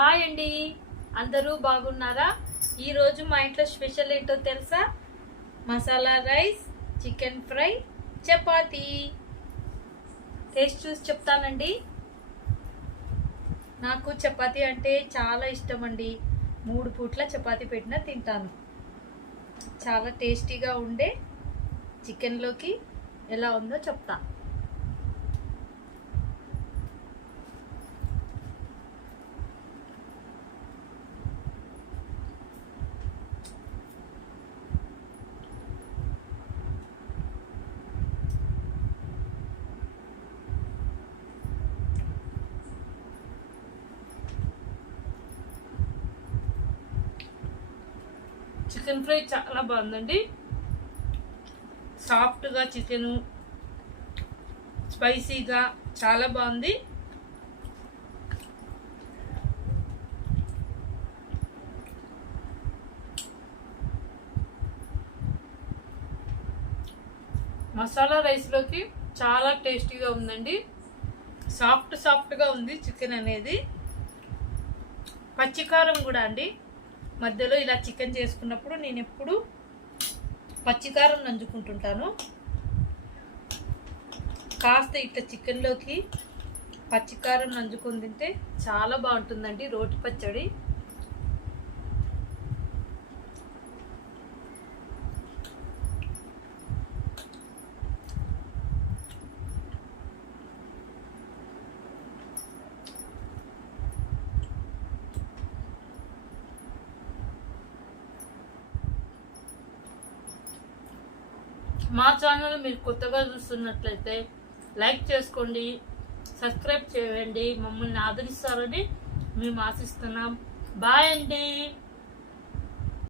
Hi అండి, అందరూ బాగున్నారా? ఈరోజు మా ఇంట్లో స్పెషల్ ఏంటో తెలుసా? Masala rice, chicken fry, chapati. Taste చూసి చెప్తానండి. నాకు చపాతీ అంటే చాలా ఇష్టం అండి. 3 పూట్ల చపాతీ పెట్టినా తింటాను. చాలా టేస్టీగా ఉండే చికెన్లోకి ఎలా ఉందో చెప్తా. చికెన్ ఫ్రై చాలా బాగుందండి. సాఫ్ట్గా చికెను, స్పైసీగా చాలా బాగుంది. మసాలా రైస్లోకి చాలా టేస్టీగా ఉందండి. సాఫ్ట్గా ఉంది చికెన్ అనేది. పచ్చికారం కూడా అండి. మధ్యలో ఇలా చికెన్ చేసుకున్నప్పుడు నేను ఎప్పుడు పచ్చికారం నంజుకుంటుంటాను. కాస్త ఇట్లా చికెన్లోకి పచ్చికారం నంజుకొని తింటే చాలా బాగుంటుందండి. రోటి పచ్చడి. మా ఛానల్ మీరు కొత్తగా చూస్తున్నట్లయితే లైక్ చేసుకోండి, సబ్స్క్రైబ్ చేయండి. మమ్మల్ని ఆదరిస్తారని మేము ఆశిస్తున్నాం. బాయ్ అండి.